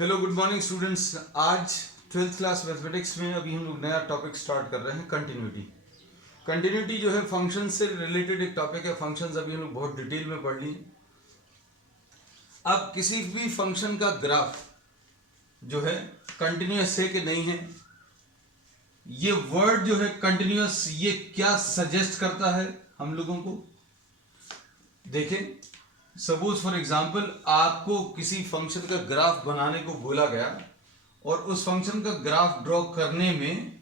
Hello good morning students. आज 12th class mathematics में अभी हम लोग नया टॉपिक स्टार्ट कर रहे हैं, कंटिन्यूटी। कंटिन्यूटी जो है फंक्शन से रिलेटेड एक टॉपिक है। फंक्शंस अभी हम लोग बहुत डिटेल में पढ़ लिए। अब किसी भी फंक्शन का ग्राफ जो है कंटिन्यूस है कि नहीं है, ये वर्ड जो है कंटिन्यूस, ये क्या सजेस्ट करता है हम लोगों को। देखें, सपोज फॉर एग्जाम्पल आपको किसी फंक्शन का ग्राफ बनाने को बोला गया और उस फंक्शन का ग्राफ ड्रॉ करने में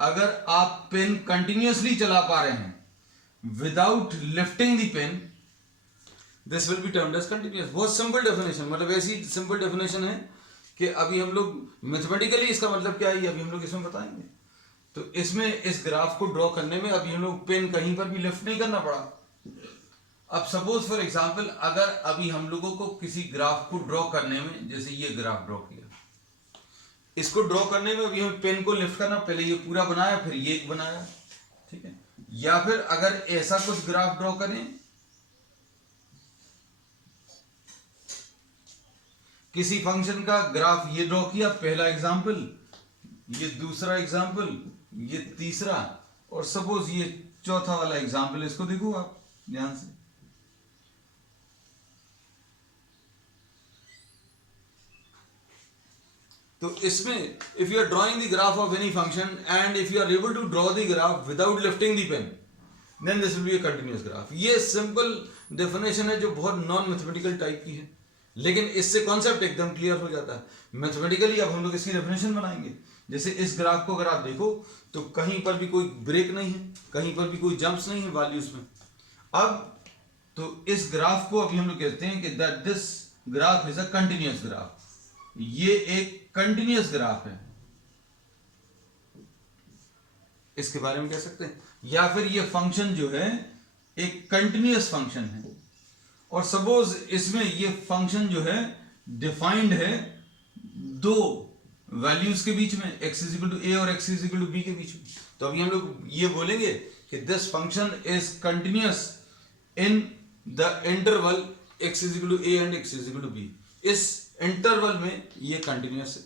अगर आप पेन कंटिन्यूअसली चला पा रहे हैं without lifting the pen, this will be termed as continuous. बहुत सिंपल डेफिनेशन, मतलब ऐसी सिंपल डेफिनेशन है कि अभी हम लोग मैथमेटिकली इसका मतलब क्या है अभी हम लोग इसमें बताएंगे। तो इसमें इस ग्राफ को ड्रॉ करने में अभी हम लोग पेन कहीं पर भी लिफ्ट नहीं करना पड़ा। अब सपोज फॉर एग्जाम्पल अगर अभी हम लोगों को किसी ग्राफ को ड्रॉ करने में, जैसे ये ग्राफ ड्रॉ किया, इसको ड्रॉ करने में अभी हमें पेन को लिफ्ट करना, पहले ये पूरा बनाया फिर ये एक बनाया, ठीक है। या फिर अगर ऐसा कुछ ग्राफ ड्रॉ करें, किसी फंक्शन का ग्राफ ये ड्रॉ किया, पहला एग्जाम्पल, ये दूसरा एग्जाम्पल, ये तीसरा, और सपोज ये चौथा वाला एग्जाम्पल। इसको देखो आप ध्यान से, तो इसमें if you are drawing the graph of any function and if you are able to draw the graph without lifting the pen, then this will be a continuous graph. ये सिंपल डेफिनेशन है जो बहुत non mathematical type की है, लेकिन इससे concept एकदम clear हो जाता है मैथमेटिकली। अब हम लोग इसकी डेफिनेशन बनाएंगे। जैसे इस ग्राफ को अगर आप देखो तो कहीं पर भी कोई ब्रेक नहीं है, कहीं पर भी कोई जंप्स नहीं है वैल्यूज में। अब तो इस ग्राफ को अभी हम लोग कहते हैं कि that this graph is a continuous graph. ये एक कंटिन्यूअस ग्राफ है, इसके बारे में कह सकते हैं। या फिर ये फंक्शन जो है एक कंटिन्यूअस फंक्शन है, और सपोज इसमें ये फंक्शन जो है डिफाइंड है दो वैल्यूज के बीच में, x is equal to a और x is equal to b के बीच में। तो अभी हम लोग ये बोलेंगे कि this function is continuous in the interval x is equal to a and x is equal to b। इस इंटरवल में ये कंटिन्यूअस है।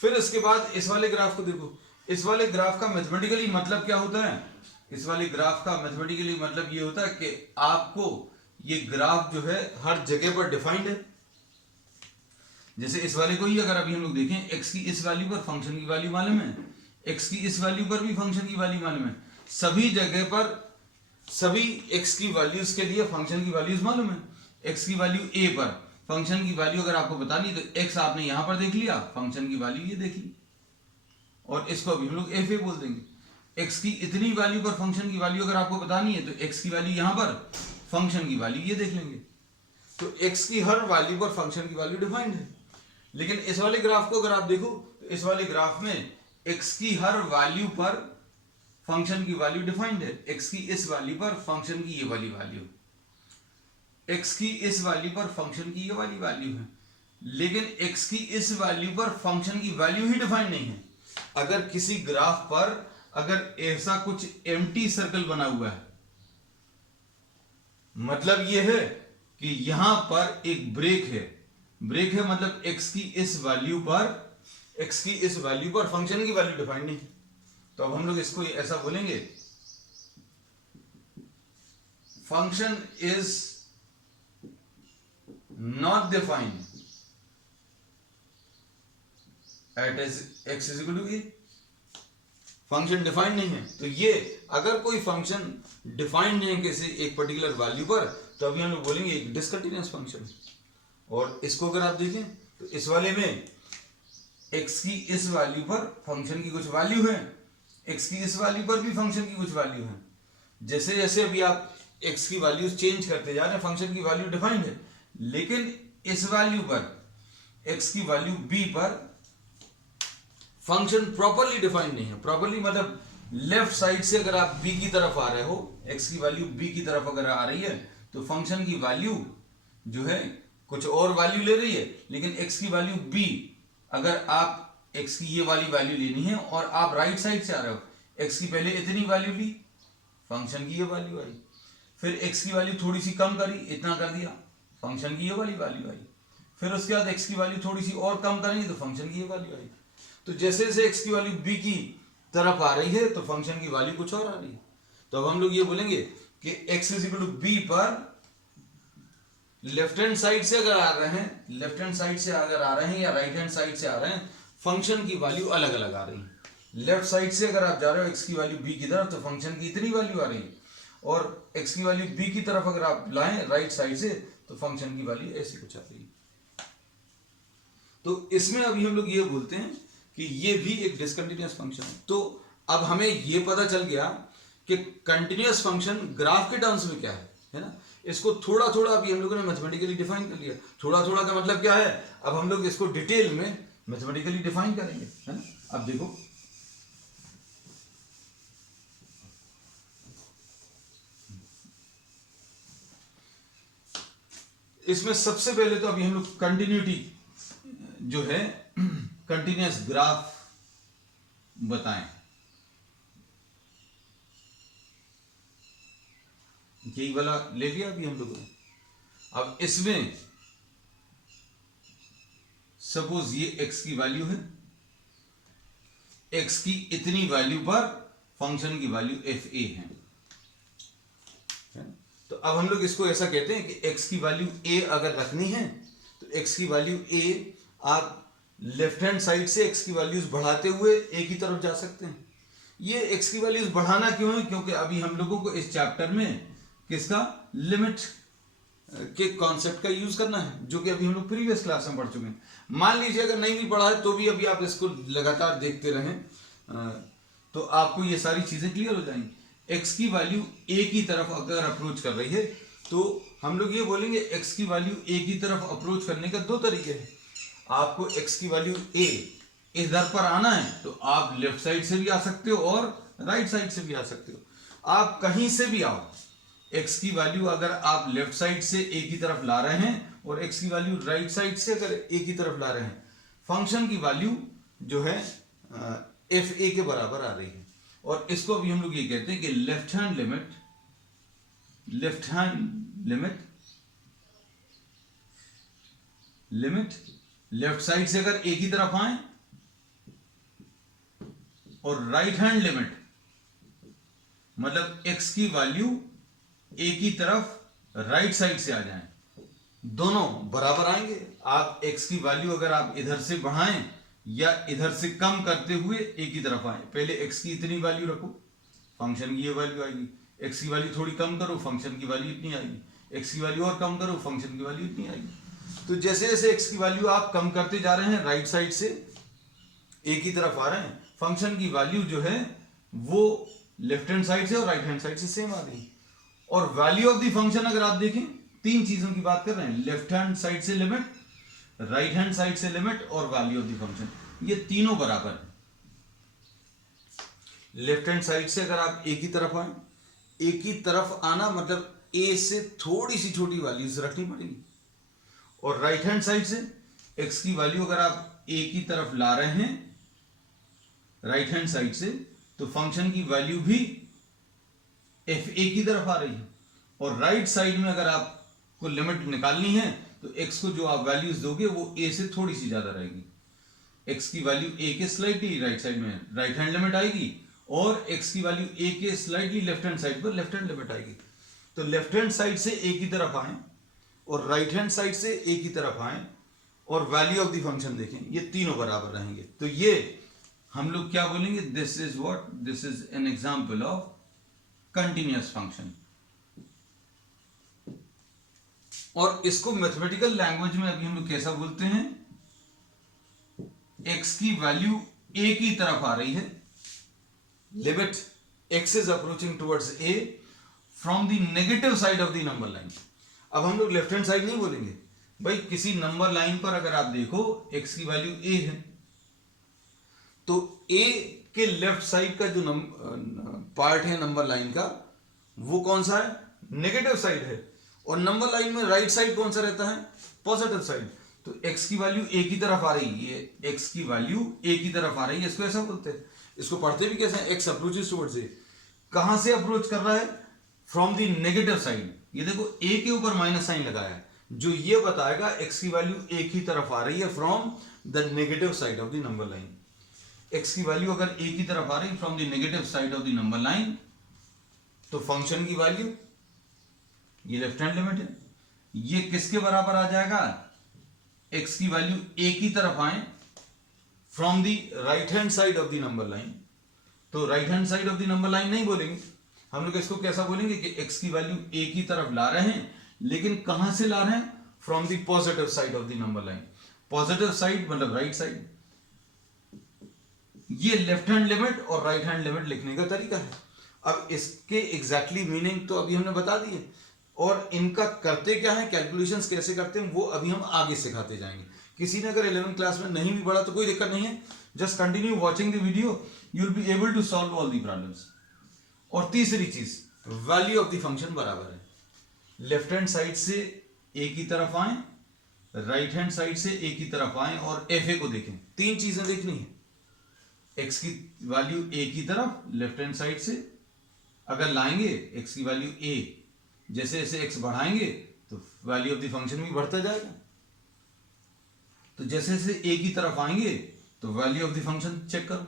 फिर इसके बाद इस वाले ग्राफ को देखो। इस वाले ग्राफ का मैथमेटिकली मतलब क्या होता है? इस वाले ग्राफ का मैथमेटिकली मतलब ये होता है कि आपको ये ग्राफ जो है हर जगह पर डिफाइंड है। जैसे इस वाले को ही अगर अभी हम लोग देखें, x की इस वैल्यू पर फंक्शन की वैल्यू मालूम है, x की इस वैल्यू पर भी फंक्शन की वैल्यू मालूम है, सभी जगह पर सभी x की वैल्यूज के लिए फंक्शन की वैल्यूज मालूम है। x की वैल्यू a पर फंक्शन की वैल्यू अगर आपको बतानी तो x आपने यहां पर देख लिया, फंक्शन की वैल्यू ये देख ली, और इसको अभी हम लोग fa बोल देंगे। x की इतनी वैल्यू पर फंक्शन की वैल्यू अगर आपको बतानी है तो x की वैल्यू यहां पर, फंक्शन की वैल्यू ये देख लेंगे। तो x की हर वैल्यू पर फंक्शन की वैल्यू डिफाइंड है। लेकिन इस वाले ग्राफ को अगर आप देखो तो इस वाले ग्राफ में x की हर वैल्यू पर फंक्शन की वैल्यू डिफाइंड है। x की इस वैल्यू पर फंक्शन की ये वाली वैल्यू, x की इस वैल्यू पर फंक्शन की ये वाली वैल्यू है, लेकिन x की इस वैल्यू पर फंक्शन की वैल्यू ही डिफाइन नहीं है। अगर किसी ग्राफ पर अगर ऐसा कुछ एम्प्टी सर्कल बना हुआ है, मतलब ये है कि यहां पर एक ब्रेक है, ब्रेक है मतलब x की इस वैल्यू पर, x की इस वैल्यू पर फंक्शन की वैल्यू डिफाइंड नहीं। तो अब हम लोग इसको ऐसा बोलेंगे, function is not defined at x is equal to a। Function defined नहीं है। तो ये अगर कोई फंक्शन डिफाइंड नहीं है किसी एक पर्टिकुलर वैल्यू पर, तो अभी हम लोग बोलेंगे एक डिसकंटिन्यूअस फंक्शन। और इसको अगर आप देखें तो इस वाले में x की इस वैल्यू पर फंक्शन की कुछ वैल्यू है, x की इस वैल्यू पर भी फंक्शन की कुछ वैल्यू है। जैसे जैसे अभी आप x की वैल्यू चेंज करते जा रहे हैं, फंक्शन की वैल्यू डिफाइंड है, लेकिन इस वैल्यू पर x की वैल्यू b पर फंक्शन प्रॉपरली डिफाइंड नहीं है। प्रॉपरली मतलब लेफ्ट साइड से अगर आप b की तरफ आ रहे हो, x की वैल्यू b की तरफ अगर आ रही है तो फंक्शन की वैल्यू जो है कुछ और वैल्यू ले रही है, लेकिन x की वैल्यू b, अगर आप x की ये वाली वैल्यू लेनी है और आप राइट साइड से आ रहे हो, x की पहले इतनी वैल्यू ली, फंक्शन की ये वैल्यू आई, फिर x की वैल्यू थोड़ी सी कम करी, इतना कर दिया, फंक्शन की ये वाली वैल्यू आई, फिर उसके बाद x की वैल्यू थोड़ी सी और कम करेंगे तो फंक्शन की ये वैल्यू आएगी। तो जैसे जैसे x की वैल्यू b की तरफ आ रही है तो फंक्शन की वैल्यू कुछ और आ रही है। तो अब हम लोग ये बोलेंगे कि x is equal to b पर लेफ्ट हैंड साइड से अगर आ रहे हैं, लेफ्ट हैंड साइड से अगर आ रहे हैं या राइट हैंड साइड से आ रहे हैं, फंक्शन की वैल्यू अलग अलग आ रही है। लेफ्ट साइड से अगर आप जा रहे हो x की वैल्यू b की तरफ तो फंक्शन की इतनी वैल्यू आ रही है, और x की वैल्यू b की तरफ अगर आप लाएं राइट साइड से तो फंक्शन की वैल्यू ऐसी कुछ आ रही है। तो इसमें अभी हम लोग ये बोलते हैं कि ये भी एक डिसकंटिन्यूअस फंक्शन है। तो अब हमें ये पता चल गया कि कंटिन्यूअस फंक्शन ग्राफ के टर्म्स में क्या है ना। इसको थोड़ा थोड़ा अभी हम लोगों ने मैथमेटिकली डिफाइन कर लिया। थोड़ा थोड़ा का मतलब क्या है, अब हम लोग इसको डिटेल में मैथमेटिकली डिफाइन करेंगे, है ना। अब देखो इसमें सबसे पहले तो अभी हम लोग कंटिन्यूटी जो है कंटिन्यूअस ग्राफ बताएं। यही वाला ले लिया अभी हम लोगों ने। अब इसमें सपोज ये x की वैल्यू है, x की इतनी वैल्यू पर फंक्शन की वैल्यू fa है। तो अब हम लोग इसको ऐसा कहते हैं कि x की वैल्यू a अगर रखनी है तो x की वैल्यू a आप लेफ्ट हैंड साइड से x की वैल्यूज बढ़ाते हुए a की तरफ जा सकते हैं। ये x की वैल्यूज बढ़ाना क्यों है, क्योंकि अभी हम लोगों को इस चैप्टर में किसका लिमिट के कॉन्सेप्ट का यूज करना है, जो कि अभी हम लोग प्रीवियस क्लास में पढ़ चुके हैं। मान लीजिए अगर नहीं भी पढ़ा है तो भी अभी आप इसको लगातार देखते रहें तो आपको ये सारी चीजें क्लियर हो जाएंगी। x की वैल्यू a की तरफ अगर अप्रोच कर रही है तो हम लोग ये बोलेंगे x की वैल्यू a की तरफ अप्रोच करने का दो तरीके हैं। आपको x की वैल्यू a इधर पर आना है तो आप लेफ्ट साइड से भी आ सकते हो और राइट साइड से भी आ सकते हो। आप कहीं से भी आओ, x की वैल्यू अगर आप लेफ्ट साइड से a की तरफ ला रहे हैं और x की वैल्यू राइट साइड से अगर a की तरफ ला रहे हैं, फंक्शन की वैल्यू जो है fa के बराबर आ रही है। और इसको भी हम लोग ये कहते हैं कि left hand limit left side से अगर a की तरफ आए और राइट हैंड लिमिट मतलब x की वैल्यू a की तरफ राइट साइड से आ जाएं, दोनों बराबर आएंगे। आप x की वैल्यू अगर आप इधर से बढ़ाएं या इधर से कम करते हुए a की तरफ आए, पहले x की इतनी वैल्यू रखो, फंक्शन की ये वैल्यू आएगी। x की वैल्यू थोड़ी कम करो, फंक्शन की वैल्यू इतनी आएगी। x की वैल्यू और कम करो, फंक्शन की वैल्यू इतनी आएगी। तो जैसे जैसे x की वैल्यू आप कम करते जा रहे हैं, राइट साइड से a की तरफ आ रहे हैं, फंक्शन की वैल्यू जो है वो लेफ्ट हैंड साइड से और राइट हैंड साइड से सेम आ गई। और वैल्यू ऑफ द फंक्शन अगर आप देखें, तीन चीजों की बात कर रहे हैं, लेफ्ट हैंड साइड से लिमिट, राइट हैंड साइड से लिमिट और वैल्यू ऑफ द फंक्शन, ये तीनों बराबर है। लेफ्ट हैंड साइड से अगर आप a की तरफ आए, a की तरफ आना मतलब a से थोड़ी सी छोटी वैल्यूज रखनी पड़ेगी। और राइट हैंड साइड से x की वैल्यू अगर आप a की तरफ ला रहे हैं राइट हैंड साइड से, तो फंक्शन की वैल्यू भी fa की तरफ आ रही है। और राइट साइड में अगर आपको लिमिट निकालनी है तो x को जो आप वैल्यूज दोगे वो a से थोड़ी सी ज्यादा रहेगी। x की वैल्यू a के स्लाइटली राइट साइड में राइट हैंड लिमिट आएगी और x की वैल्यू a के स्लाइटली लेफ्ट हैंड साइड पर लेफ्ट हैंड लिमिट आएगी। तो लेफ्ट हैंड साइड से a की तरफ आए और राइट हैंड साइड से a की तरफ आए और वैल्यू ऑफ द फंक्शन देखें, ये तीनों बराबर रहेंगे। तो ये हम लोग क्या बोलेंगे, this is what, this is an example of continuous function. और इसको मैथमेटिकल लैंग्वेज में अभी हम लोग कैसा बोलते हैं, x की वैल्यू a की तरफ आ रही है, limit x is approaching towards a from the negative side of the number line. अब हम लोग लेफ्ट हैंड साइड नहीं बोलेंगे भाई, किसी नंबर लाइन पर अगर आप देखो x की वैल्यू a है तो a के लेफ्ट साइड का जो पार्ट है नंबर लाइन का वो कौन सा है, नेगेटिव साइड है। और नंबर लाइन में राइट साइड कौन सा रहता है, पॉजिटिव साइड। तो x की वैल्यू a की तरफ आ रही है, ये x की वैल्यू a की तरफ आ रही है, इसको ऐसा बोलते हैं। इसको पढ़ते भी कैसे हैं, x अप्रोचेस टुवर्ड्स a। कहां से अप्रोच कर रहा है, फ्रॉम द नेगेटिव साइड। ये देखो a के ऊपर माइनस साइन लगाया है, जो ये बताएगा x की वैल्यू एक ही तरफ आ रही है from the negative side of the number line. x की वैल्यू अगर एक ही तरफ आ रही है from the negative side of the number line, तो फंक्शन की वैल्यू, ये लेफ्ट हैंड लिमिट है, ये किसके बराबर आ जाएगा, x की वैल्यू एक ही तरफ आए from the right hand side of the number line. तो right hand side of the number line नहीं बोलेंगे हम लोग, इसको कैसा बोलेंगे कि x की वैल्यू एक ही तरफ ला रहे हैं, लेकिन कहां से ला रहे हैं, from the positive side of the number line. Positive side मतलब राइट साइड। ये लेफ्ट हैंड लिमिट और राइट हैंड लिमिट लिखने का तरीका है। अब इसके एग्जैक्टली मीनिंग तो अभी हमने बता दिए, और इनका करते क्या है, कैलकुलेशंस कैसे करते हैं, वो अभी हम आगे सिखाते जाएंगे। किसी ने अगर 11th क्लास में नहीं भी पढ़ा तो कोई दिक्कत नहीं है, just continue watching the video, you will be able to solve all the problems. और तीसरी चीज, वैल्यू ऑफ द फंक्शन बराबर है, लेफ्ट हैंड साइड से एक ही तरफ आए, राइट हैंड साइड से एक ही तरफ आए, और एफ ए को देखें। तीन चीजें देखनी है, एक्स की वैल्यू एक ही तरफ लेफ्ट हैंड साइड से अगर लाएंगे, एक्स की वैल्यू ए, जैसे जैसे एक्स बढ़ाएंगे तो वैल्यू ऑफ द फंक्शन भी बढ़ता जाएगा। तो जैसे जैसे एक ही तरफ आएंगे तो value of the function check करो,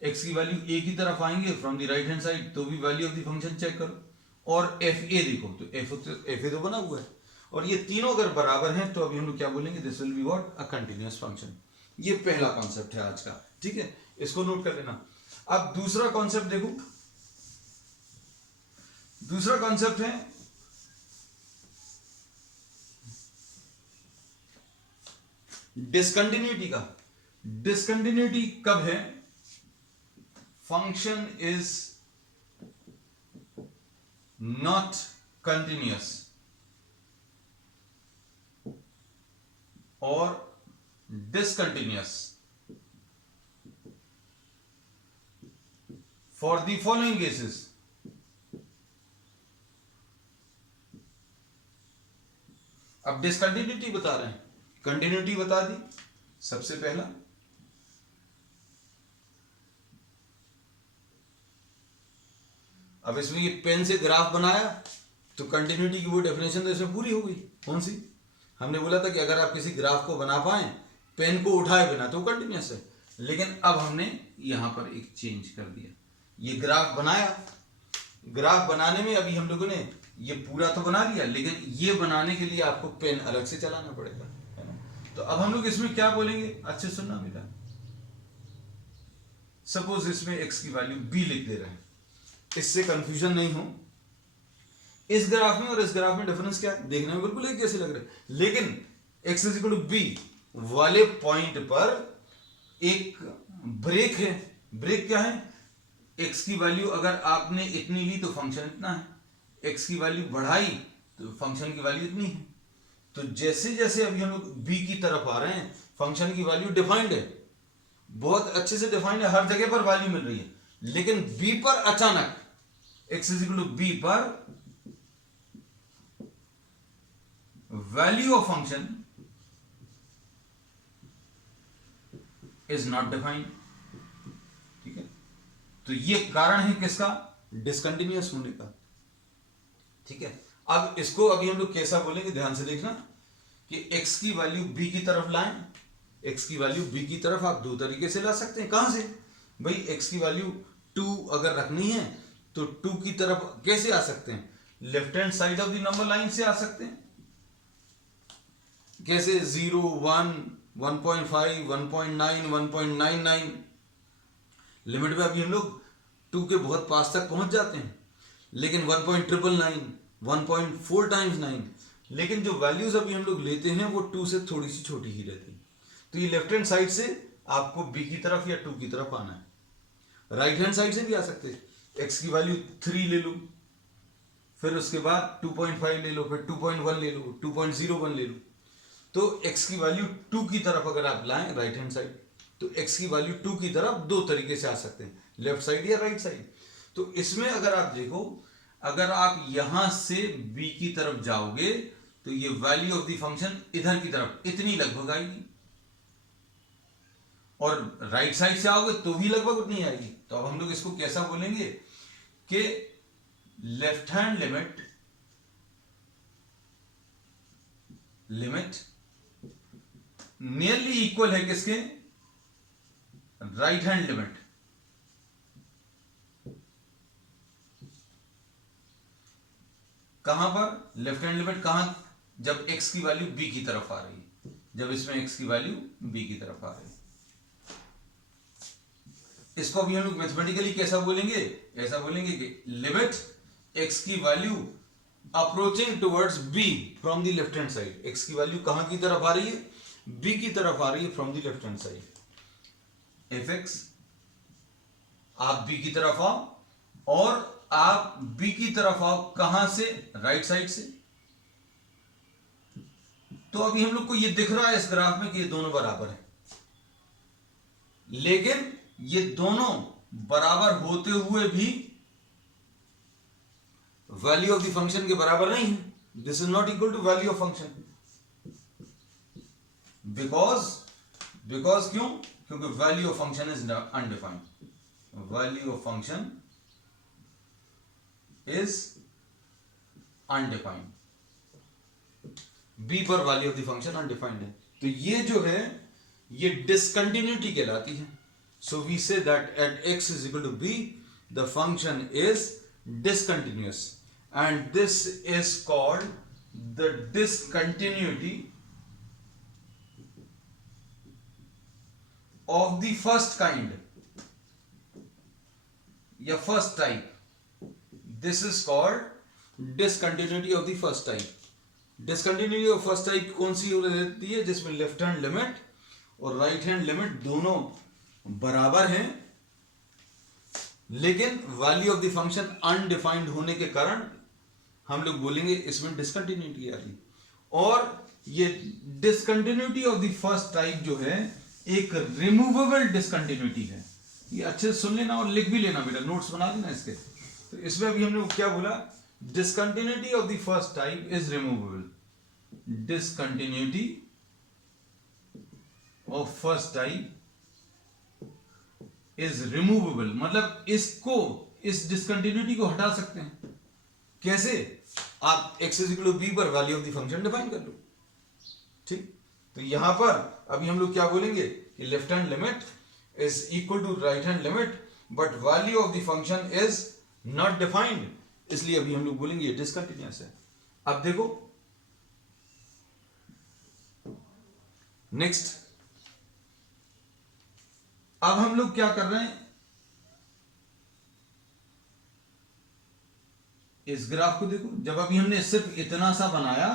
एक्स की वैल्यू एक ही तरफ आएंगे from the right hand side तो भी value of the function check करो, और एफ ए देखो तो एफ ए तो बना हुआ है, और ये तीनों अगर बराबर हैं तो अभी हम लोग क्या बोलेंगे, this will be what, a continuous function. ये पहला कॉन्सेप्ट है आज का, ठीक है, इसको नोट कर लेना। अब दूसरा कॉन्सेप्ट देखो, दूसरा कॉन्सेप्ट है डिसकंटिन्यूटी का। डिसकंटिन्यूटी कब है, फंक्शन इज नॉट कंटिन्यूअस और discontinuous for the following cases। अब डिसकंटिन्यूटी बता रहे हैं, कंटिन्यूटी बता दी सबसे पहला, अब इसमें ये पेन से ग्राफ बनाया तो कंटिन्यूटी की वो डेफिनेशन तो इसमें पूरी हो गई। कौन सी, हमने बोला था कि अगर आप किसी ग्राफ को बना पाए पेन को उठाए बिना तो कंटिन्यूअस है, लेकिन अब हमने यहां पर एक चेंज कर दिया, ये ग्राफ बनाया, ग्राफ बनाने में अभी हम लोगों ने ये पूरा तो बना लिया, लेकिन ये बनाने के लिए आपको पेन अलग से चलाना पड़ेगा, है ना। तो अब हम लोग इसमें क्या बोलेंगे, अच्छे सुनना बेटा, सपोज इसमें x की वैल्यू b लिख दे रहे हैं, इससे कंफ्यूजन नहीं हो, इस ग्राफ में और इस ग्राफ में डिफरेंस क्या है, देखने में बिल्कुल एक जैसे लग रहे हैं, लेकिन x is equal to b वाले पॉइंट पर एक ब्रेक है। ब्रेक क्या है, x की वैल्यू अगर आपने इतनी ली तो फंक्शन इतना है, x की वैल्यू बढ़ाई तो फंक्शन की वैल्यू इतनी है। तो जैसे जैसे अभी हम लोग b की तरफ आ रहे हैं, फंक्शन की वैल्यू डिफाइंड है, बहुत अच्छे से डिफाइंड है, हर जगह पर वैल्यू मिल रही है, लेकिन b पर अचानक x is equal to b पर value of function is not defined, ठीक है। तो ये कारण है किसका, डिसकंटिन्यूअस होने का, ठीक है। अब इसको अभी हम लोग कैसा बोलेंगे, ध्यान से देखना कि x की वैल्यू b की तरफ लाएं, x की वैल्यू b की तरफ आप दो तरीके से ला सकते हैं। कहां से भाई, x की वैल्यू 2 अगर रखनी है तो 2 की तरफ कैसे आ सकते हैं, left hand side of the number line से आ सकते हैं। कैसे, 0 1 1.5 1.9 1.99 लिमिट में अभी हम लोग 2 के बहुत पास तक पहुंच जाते हैं, लेकिन 1.999 1.4 टाइम्स 9, लेकिन जो वैल्यूज अभी हम लोग लेते हैं वो 2 से थोड़ी सी छोटी ही रहती है। तो ये लेफ्ट हैंड साइड से आपको b की तरफ या 2 की तरफ आना है, राइट हैंड साइड से भी आ सकते हैं, x की वैल्यू 3 ले लो, फिर उसके बाद 2.5 ले लो, फिर 2.1 ले लो, 2.01 ले लो। तो x की वैल्यू 2 की तरफ अगर आप लाएं राइट हैंड साइड, तो x की वैल्यू 2 की तरफ दो तरीके से आ सकते हैं, लेफ्ट साइड या राइट साइड। तो इसमें अगर आप देखो, अगर आप यहां से b की तरफ जाओगे तो ये वैल्यू ऑफ द फंक्शन इधर की तरफ इतनी लगभग आएगी, और राइट साइड से आओगे तो भी लगभग उतनी आएगी। तो अब हम लोग इसको कैसा बोलेंगे कि left hand limit limit nearly equal है किसके, राइट हैंड लिमिट। कहां पर, लेफ्ट हैंड लिमिट कहां, जब x की वैल्यू b की तरफ आ रही है, जब इसमें x की वैल्यू b की तरफ आ रही है। इसको अभी हम लोग मैथमेटिकली कैसा बोलेंगे, ऐसा बोलेंगे कि लिमिट x की value approaching towards b from the left hand side. x की वैल्यू कहां की तरफ आ रही है, b की तरफ आ रही है from the left hand side. fx, आप b की तरफ आओ और आप b की तरफ आओ कहां से, राइट साइड से। तो अभी हम लोग को ये दिख रहा है इस ग्राफ में कि ये दोनों बराबर हैं, लेकिन ये दोनों बराबर होते हुए भी वैल्यू ऑफ द फंक्शन के बराबर नहीं है। This is not equal to value of function, because क्यों, क्योंकि value of function is undefined, value of function is undefined, b पर value of the function undefined है। तो ये जो है ये डिसकंटिन्यूटी कहलाती है। So we say that at x is equal to b the function is discontinuous and this is called the discontinuity of the first kind या first type। this is called discontinuity of the first type। Discontinuity of first type कौन सी रहती है, जिसमें left hand limit और right hand limit दोनों बराबर हैं, लेकिन value of the function undefined होने के कारण हम लोग बोलेंगे इसमें डिसकंटिन्यूटी आ रही। और ये discontinuity of the first type जो है एक रिमूवेबल डिसकंटिन्यूटी है। ये अच्छे से सुन लेना और लिख भी लेना बेटा, नोट्स बना देना इसके। तो इसमें अभी हमने क्या बोला, discontinuity of the first type is removable। discontinuity of first type is removable मतलब इसको, इस discontinuity को हटा सकते हैं। कैसे, आप x is equal to b पर value of the function define कर लो, ठीक। तो यहां पर अभी हम लोग क्या बोलेंगे कि left hand limit is equal to right hand limit but value of the function is not defined, इसलिए अभी हम लोग बोलेंगे ये डिसकंटिन्यूअस है। अब देखो नेक्स्ट, अब हम लोग क्या कर रहे हैं, इस ग्राफ को देखो। जब अभी हमने सिर्फ इतना सा बनाया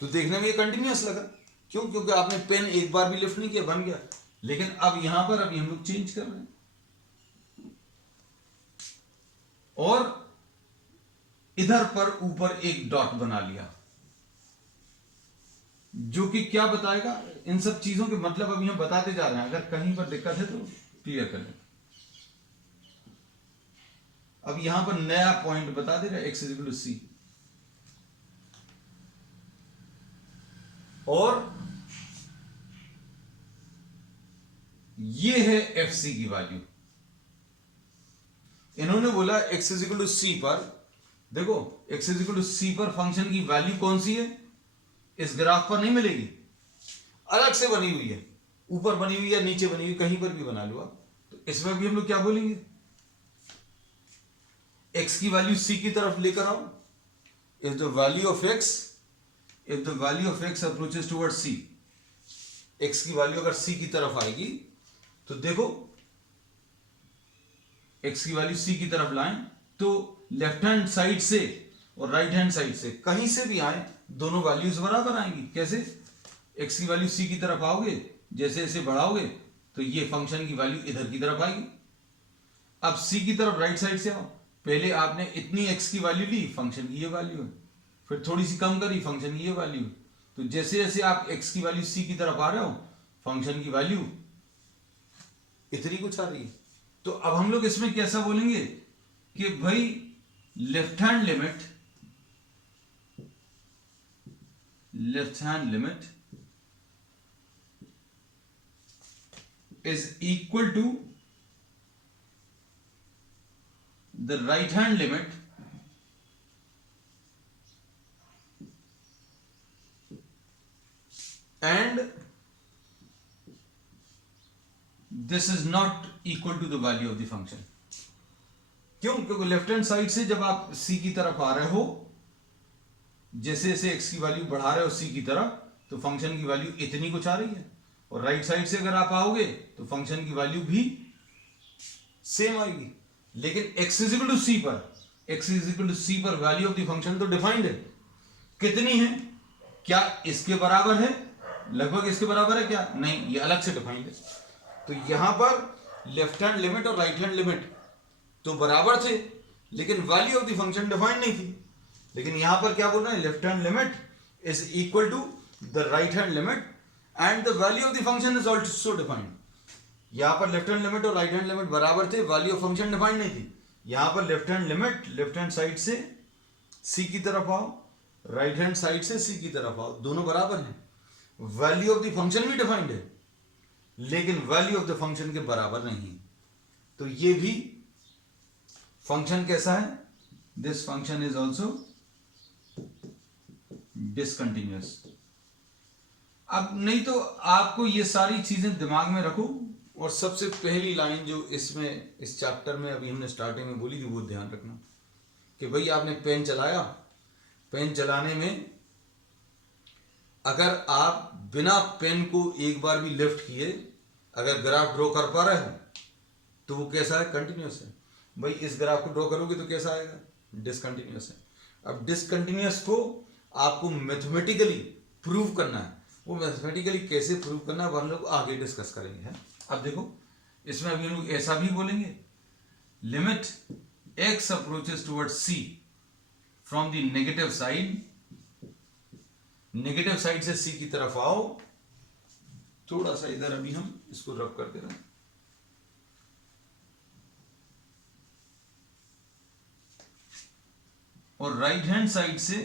तो देखने में ये कंटिन्यूअस लगा, क्यों, क्योंकि आपने पेन एक बार भी लिफ्ट नहीं किया, बन गया। लेकिन अब यहां पर अभी हम लोग चेंज कर रहे हैं और इधर पर ऊपर एक डॉट बना लिया, जो कि क्या बताएगा, इन सब चीजों के मतलब अभी हम बताते जा रहे हैं। अगर कहीं पर दिक्कत है तो क्लियर कर लें। अब यहां पर नया पॉइंट बता दे रहा है x इक्वल टू c, और ये है fc की वैल्यू। इन्होंने बोला x is equal to c पर, देखो x is equal to c पर फंक्शन की वैल्यू कौन सी है, इस ग्राफ पर नहीं मिलेगी, अलग से बनी हुई है, ऊपर बनी हुई है, नीचे बनी हुई, कहीं पर भी बना लो आप। तो इसमें भी हम लोग क्या बोलेंगे, x की वैल्यू c की तरफ लेकर आओ। If the value of x approaches towards c, x की वैल्यू अगर c की तरफ आएगी तो देखो x की वैल्यू c की तरफ लाएं तो लेफ्ट हैंड साइड से और राइट हैंड साइड से कहीं से भी आए दोनों वैल्यूज बराबर आएंगी। कैसे, x की वैल्यू c की तरफ आओगे, जैसे जैसे बढ़ाओगे तो ये फंक्शन की वैल्यू इधर की तरफ आएगी। अब c की तरफ राइट साइड से आओ, पहले आपने इतनी x की वैल्यू ली, फंक्शन की ये वैल्यू है, फिर थोड़ी सी कम करी, फंक्शन की ये वैल्यू है। तो जैसे जैसे आप x की वैल्यू c की तरफ आ रहे हो, फंक्शन की वैल्यू इतनी कुछ आ रही है। तो अब हम लोग इसमें कैसा बोलेंगे कि भाई left hand limit is equal to the right hand limit and this is not equal to the value of the function. क्यों? क्योंकि लेफ्ट हैंड साइड से जब आप c की तरफ आ रहे हो, जैसे जैसे x की वैल्यू बढ़ा रहे हो c की तरफ, तो फंक्शन की वैल्यू इतनी कुछ आ रही है, और राइट साइड से अगर आप आओगे तो फंक्शन की वैल्यू भी सेम आएगी। लेकिन x is equal to c पर, x is equal to c पर वैल्यू ऑफ द फंक्शन तो डिफाइंड है। कितनी है? क्या इसके बराबर है? लगभग इसके बराबर है क्या? नहीं, ये अलग से डिफाइंड है। तो यहां पर लेफ्ट हैंड लिमिट और राइट हैंड लिमिट तो बराबर थे, लेकिन value of the function defined नहीं थी। लेकिन यहां पर क्या बोल रहे हैं? Left hand limit is equal to the right hand limit and the value of the function is also defined. यहां पर लेफ्ट हैंड लिमिट और राइट हैंड लिमिट बराबर थे, वैल्यू ऑफ फंक्शन डिफाइंड नहीं थी। यहां पर left hand limit, left hand side से c की तरफ आओ, राइट हैंड साइड से c की तरफ आओ, दोनों बराबर हैं। वैल्यू ऑफ द फंक्शन भी डिफाइंड है, लेकिन वैल्यू ऑफ द फंक्शन के बराबर नहीं। तो ये भी फंक्शन कैसा है? This function is also discontinuous. अब नहीं तो आपको ये सारी चीजें दिमाग में रखो, और सबसे पहली लाइन जो इसमें इस चैप्टर में अभी हमने स्टार्टिंग में बोली थी वो ध्यान रखना कि भाई आपने पेन चलाया, पेन चलाने में अगर आप बिना पेन को एक बार भी लिफ्ट किए अगर ग्राफ ड्रॉ कर पा रहे हो तो वो कैसा है? कंटिन्यूअस है। भाई इस ग्राफ को ड्रॉ करोगे तो कैसा आएगा? डिसकंटिन्यूअस है। अब डिसकंटिन्यूअस को आपको मैथमेटिकली प्रूव करना है। वो मैथमेटिकली कैसे प्रूव करना है वो हम लोग आगे डिस्कस करेंगे, है। अब देखो, इसमें अभी हम लोग ऐसा भी बोलेंगे, limit x approaches towards c from the negative side, negative side से c की तरफ आओ। थोड़ा सा इधर अभी हम इसको रब कर दे रहे हैं, और राइट हैंड साइड से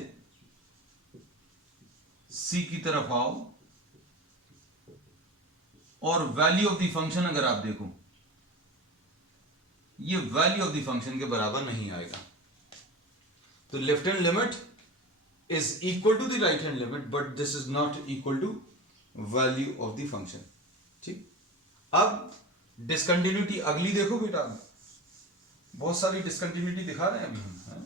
c की तरफ आओ, और वैल्यू ऑफ द फंक्शन अगर आप देखो, ये वैल्यू ऑफ द फंक्शन के बराबर नहीं आएगा। तो left hand limit is equal to the right hand limit, but this is not equal to value of the function. ठीक। अब डिसकंटिन्यूटी अगली देखो बेटा, बहुत सारी डिसकंटिन्यूटी दिखा रहे हैं अभी हम, है?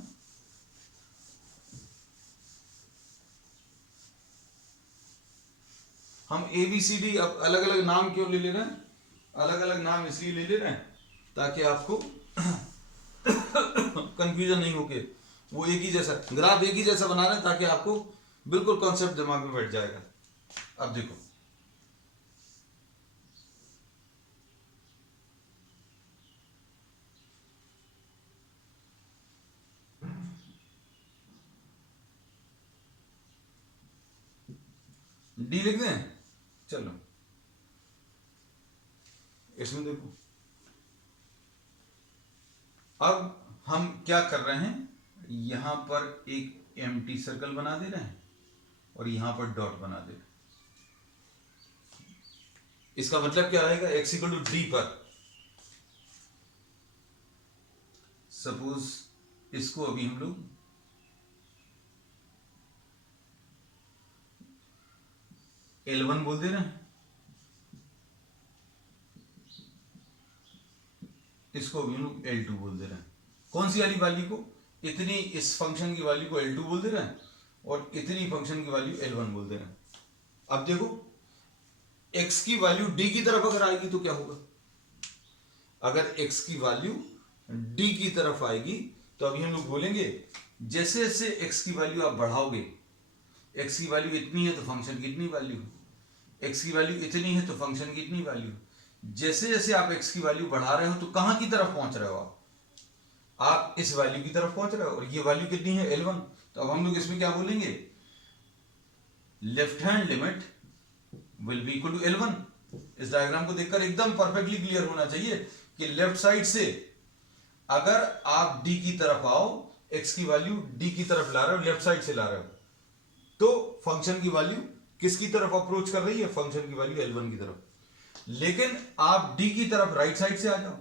हम ABCD अब अलग अलग नाम क्यों ले रहे हैं? अलग अलग नाम इसलिए ले रहे हैं ताकि आपको कंफ्यूजन नहीं हो के वो एक ही जैसा ग्राफ एक ही जैसा बना रहे हैं, ताकि आपको बिल्कुल कॉन्सेप्ट दिमाग में बैठ जाएगा। अब देखो, डी लिख दें? चलो इसमें देखो, अब हम क्या कर रहे हैं, यहां पर एक एम्प्टी सर्कल बना दे रहे हैं और यहां पर डॉट बना दे रहे हैं। इसका मतलब क्या रहेगा? x इक्वल टू डी पर सपोज इसको अभी हम लोग L1 बोल दे रहे हैं, इसको अभी हम लोग L2 बोल दे रहे हैं। कौन सी वाली वैल्यू को? इतनी इस फंक्शन की वैल्यू को L2 बोल दे रहे हैं और इतनी फंक्शन की वैल्यू L1 बोल दे रहे हैं। अब देखो, x की वैल्यू d की तरफ अगर आएगी तो क्या होगा? अगर x की वैल्यू d की तरफ आएगी तो अभी हम लोग बोलेंगे जैसे जैसे x की वैल्यू आप बढ़ाओगे, x की वैल्यू इतनी है तो फंक्शन की इतनी वैल्यू, x की वैल्यू इतनी है तो फंक्शन की इतनी वैल्यू। जैसे जैसे आप x की वैल्यू बढ़ा रहे हो तो कहां की तरफ पहुंच रहे हो? आप इस वैल्यू की तरफ पहुंच रहे हो, और ये वैल्यू कितनी है? L1। तो अब हम लोग इसमें क्या बोलेंगे? Left hand limit will be equal to L1। इस डायग्राम को देखकर एकदम परफेक्टली क्लियर होना चाहिए कि लेफ्ट साइड से अगर आप d की तरफ आओ, x की वैल्यू d की तरफ ला रहे हो, लेफ्ट साइड से ला रहे हो, तो फंक्शन की वैल्यू किसकी तरफ अप्रोच कर रही है? फंक्शन की वैल्यू L1 की तरफ। लेकिन आप d की तरफ राइट साइड से आ जाओ,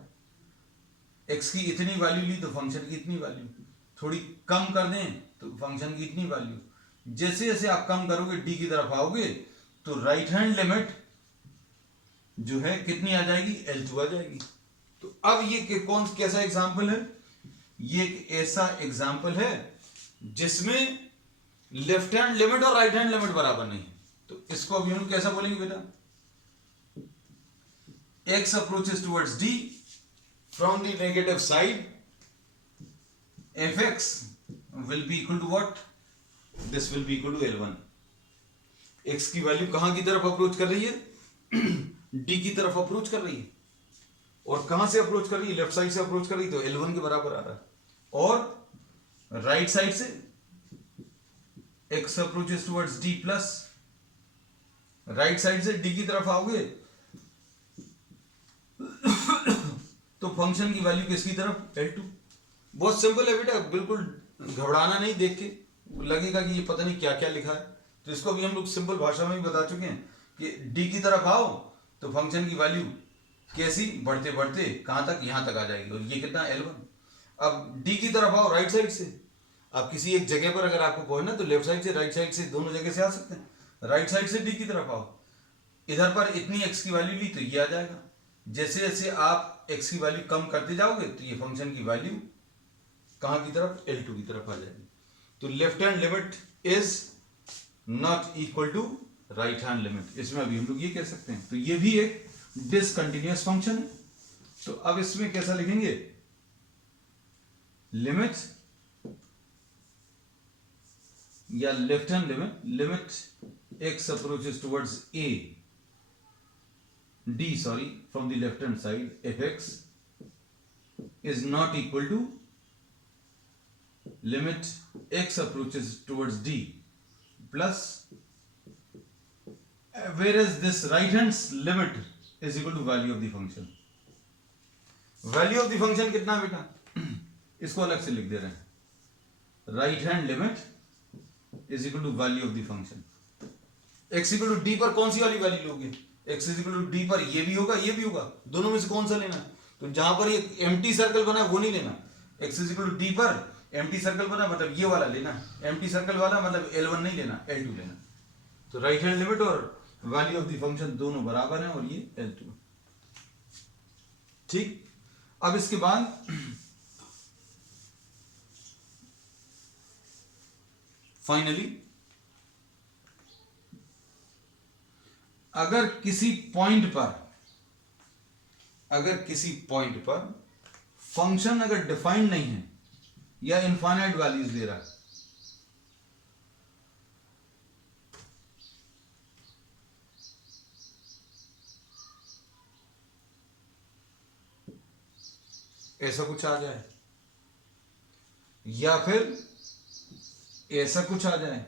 x की इतनी वैल्यू ली तो फंक्शन की इतनी वैल्यू, थोड़ी कम कर दें तो फंक्शन की इतनी वैल्यू। जैसे जैसे आप कम करोगे d की तरफ आओगे तो राइट हैंड लिमिट जो है कितनी आ जाएगी, L2 आ जाएगी। तो अब ये कौन कैसा एग्जाम्पल है, ये एक ऐसा एग्जाम्पल है जिसमें लेफ्ट हैंड लिमिट और राइट हैंड लिमिट बराबर नहीं है। तो इसको अभी हम कैसा बोलेंगे बेटा, x approaches towards d from the negative side, fx will be equal to what, this will be equal to L1। x की वैल्यू कहां की तरफ अप्रोच कर रही है, d की तरफ अप्रोच कर रही है, और कहां से अप्रोच कर रही है, लेफ्ट साइड से अप्रोच कर रही है, तो L1 के बराबर आ रहा है। और राइट साइड से x approaches towards d plus, right side से d की तरफ आओगे तो फंक्शन की वैल्यू किसकी तरफ, L2। बहुत सिंपल है बेटा, बिल्कुल घबराना नहीं, देख के लगेगा कि ये पता नहीं क्या क्या लिखा है। तो इसको भी हम लोग सिंपल भाषा में भी बता चुके हैं कि d की तरफ आओ तो फंक्शन की वैल्यू कैसी, बढ़ते बढ़ते कहां तक, यहां तक आ जाएगी, और ये कितना, L1। अब d की तरफ आओ राइट साइड से, अब किसी एक जगह पर अगर आपको पहुंचना तो लेफ्ट साइड से राइट साइड से दोनों जगह से आ सकते हैं। राइट साइड से d की तरफ आओ, इधर पर इतनी x की वैल्यू ली तो ये आ जाएगा। जैसे जैसे आप x की वैल्यू कम करते जाओगे तो ये फंक्शन की वैल्यू कहां की तरफ, L2 की तरफ आ जाएगी। तो left hand limit is not equal to right hand limit, इसमें अभी हम लोग ये कह सकते हैं। तो ये भी एक डिसकंटिन्यूअस फंक्शन है। तो अब इसमें कैसा लिखेंगे, लिमिट या left hand limit, limit x approaches towards a d sorry from the left hand side fx is not equal to limit x approaches towards d plus, whereas this right hand limit is equal to value of the function। value of the function कितना बेटा, इसको अलग से लिख दे रहे हैं, right hand limit is equal to value of the function. x equal to D पर कौन सी वाली वैल्यू लोगे, x इक्वल टू डी पर ये भी होगा ये भी होगा, दोनों में से कौन सा लेना है। तो जहां पर ये एम्प्टी सर्कल बना है वो नहीं लेना, x इक्वल टू डी पर एम्प्टी सर्कल बना मतलब ये वाला लेना, एम्प्टी सर्कल वाला मतलब L1 नहीं लेना, L2 लेना। तो राइट हैंड लिमिट और वैल्यू ऑफ द फंक्शन दोनों बराबर हैं और ये L2। ठीक, अब इसके बाद फाइनली अगर किसी पॉइंट पर फंक्शन अगर डिफाइंड नहीं है या इनफाइनाइट वैल्यूज दे रहा है, ऐसा कुछ आ जाए या फिर ऐसा कुछ आ जाए,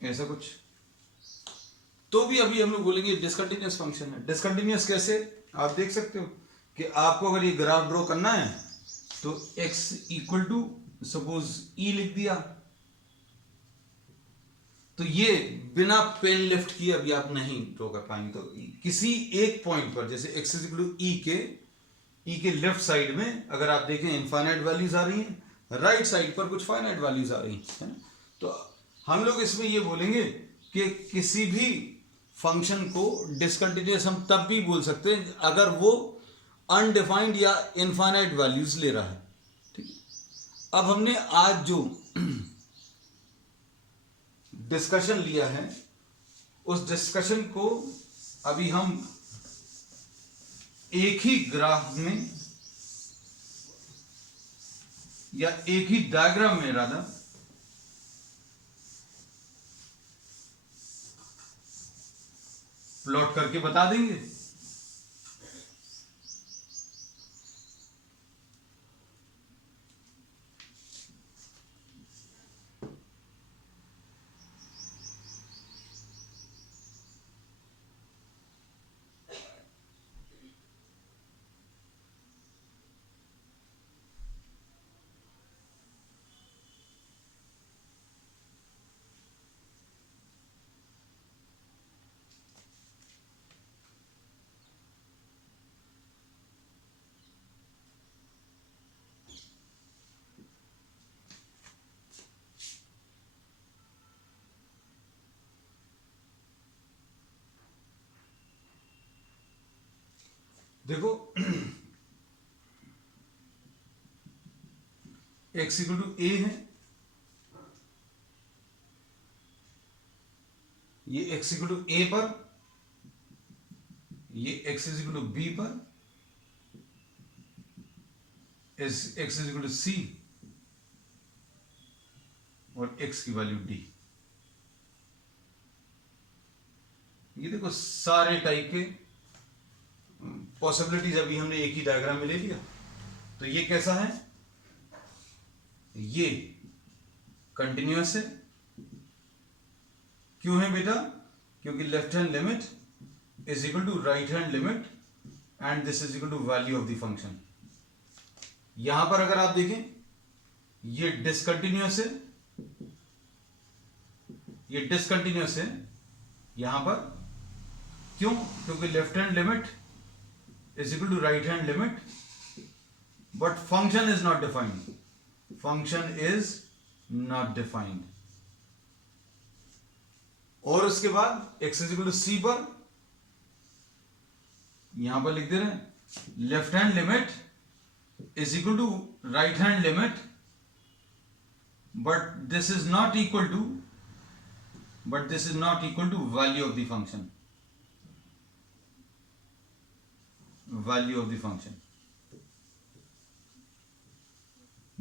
ऐसा कुछ, तो भी अभी हम लोग बोलेंगे डिसकंटिन्यूअस फंक्शन है। डिसकंटिन्यूअस कैसे, आप देख सकते हो कि आपको अगर ये ग्राफ ड्रॉ करना है तो x equal to suppose e लिख दिया, तो ये बिना पेन लिफ्ट किए अभी आप नहीं ड्रॉ कर पाएंगे। तो किसी एक पॉइंट पर जैसे x इक्वल टू e के लेफ्ट साइड में अगर आप देखें इनफाइनाइट वैल्यूज आ रही हैं, राइट साइड पर कुछ फाइनाइट वैल्यूज आ रही हैं, तो हम लोग इसमें ये बोलेंगे कि किसी भी फंक्शन को डिसकंटिन्यूअस हम तब भी बोल सकते हैं अगर वो अनडिफाइंड या इनफाइनाइट वैल्यूज ले रहा है। ठीक है, अब हमने आज जो डिस्कशन लिया है उस डिस्कशन को अभी हम एक ही ग्राफ में या एक ही डायग्राम में राधा प्लॉट करके बता देंगे। देखो x इक्वल टू ए है, ये x इक्वल टू ए पर, ये x is equal to B पर, x is equal to C, और x की वैल्यू d। ये देखो सारे टाइप के पॉसिबिलिटीज अभी हमने एक ही डायग्राम में ले लिया। तो ये कैसा है, ये कंटिन्यूअस है। क्यों है बेटा, क्योंकि left hand limit is equal to right hand limit and this is equal to value of the function. यहां पर अगर आप देखें ये डिसकंटिन्यूअस है, ये डिसकंटिन्यूअस है यहां पर। क्यों, क्योंकि left hand limit is equal to right hand limit, but function is not defined, function is not defined. और उसके बाद x is equal to C पर, यहां पर लिख दे रहे हैं left hand limit is equal to right hand limit, but this is not equal to value of the function, value of the function,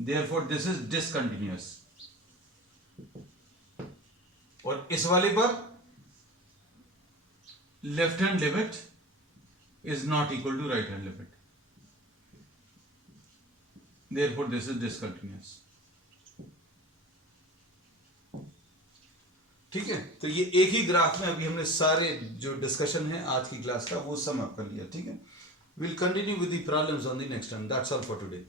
therefore this is discontinuous। और इस वाले पर left hand limit is not equal to right hand limit, therefore this is discontinuous। ठीक है, तो ये एक ही graph में अभी हमने सारे जो डिस्कशन है आज की क्लास का वो सम अप कर लिया। ठीक है, we'll continue with the problems on the next time। That's all for today।